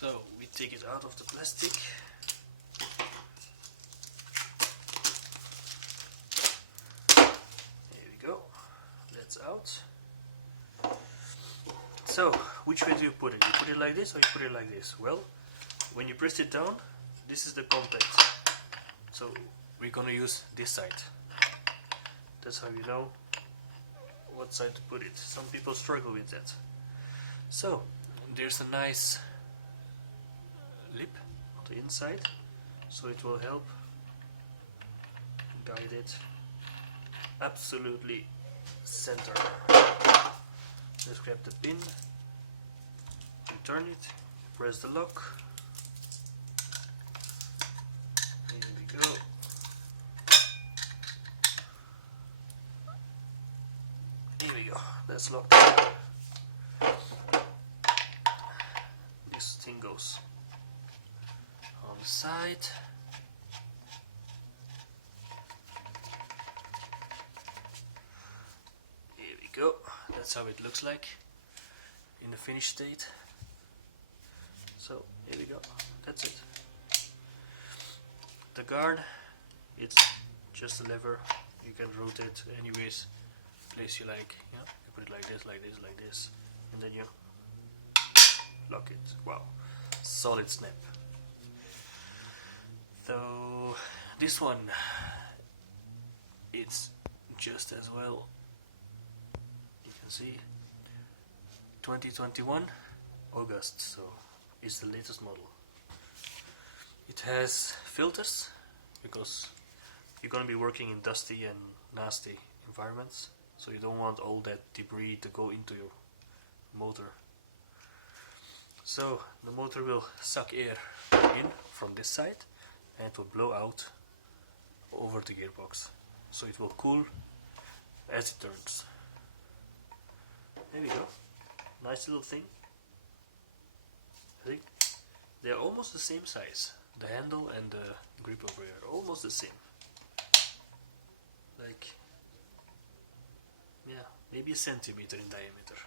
So we take it out of the plastic. There we go. That's out. So which way do you put it? You put it like this or you put it like this? Well, when you press it down, this is the contact. So we're gonna use this side. That's how you know what side to put it. Some people struggle with that. So there's a nice lip on the inside, so it will help guide it absolutely center. Just grab the pin, you turn it, press the lock. Here we go. Here we go. That's locked in. This thing goes on the side. Here we go. That's how it looks like in the finished state. So here we go. That's it. The guard, it's just a lever. You can rotate anyways, place you like. Yeah, you put it like this, like this, like this, and then you lock it. Wow, solid snap. So this one, it's just as well. You can see 2021 August, so it's the latest model. It has filters because you're gonna be working in dusty and nasty environments, so you don't want all that debris to go into your motor. So the motor will suck air in from this side and it will blow out over the gearbox, so it will cool as it turns. There we go. Nice little thing. I think they are almost the same size. The handle and the grip over here are almost the same. Like, yeah, maybe a centimeter in diameter.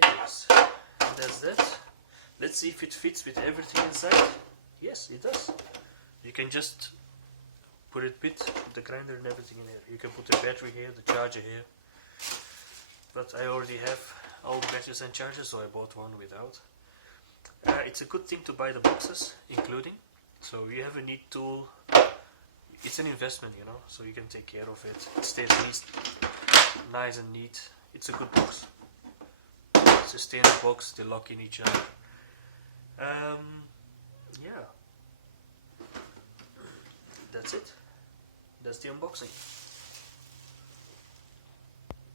Anyways, and that's that. Let's see if it fits with everything inside. Yes, it does. You can just put it with the grinder and everything in here. You can put the battery here, the charger here. But I already have all the batteries and chargers, so I bought one without. It's a good thing to buy the boxes, including. So you have a neat tool. It's an investment, you know, so you can take care of it. It stays nice and neat. It's a good box. It's a standard box. They lock in each other. Yeah. That's it. That's the unboxing.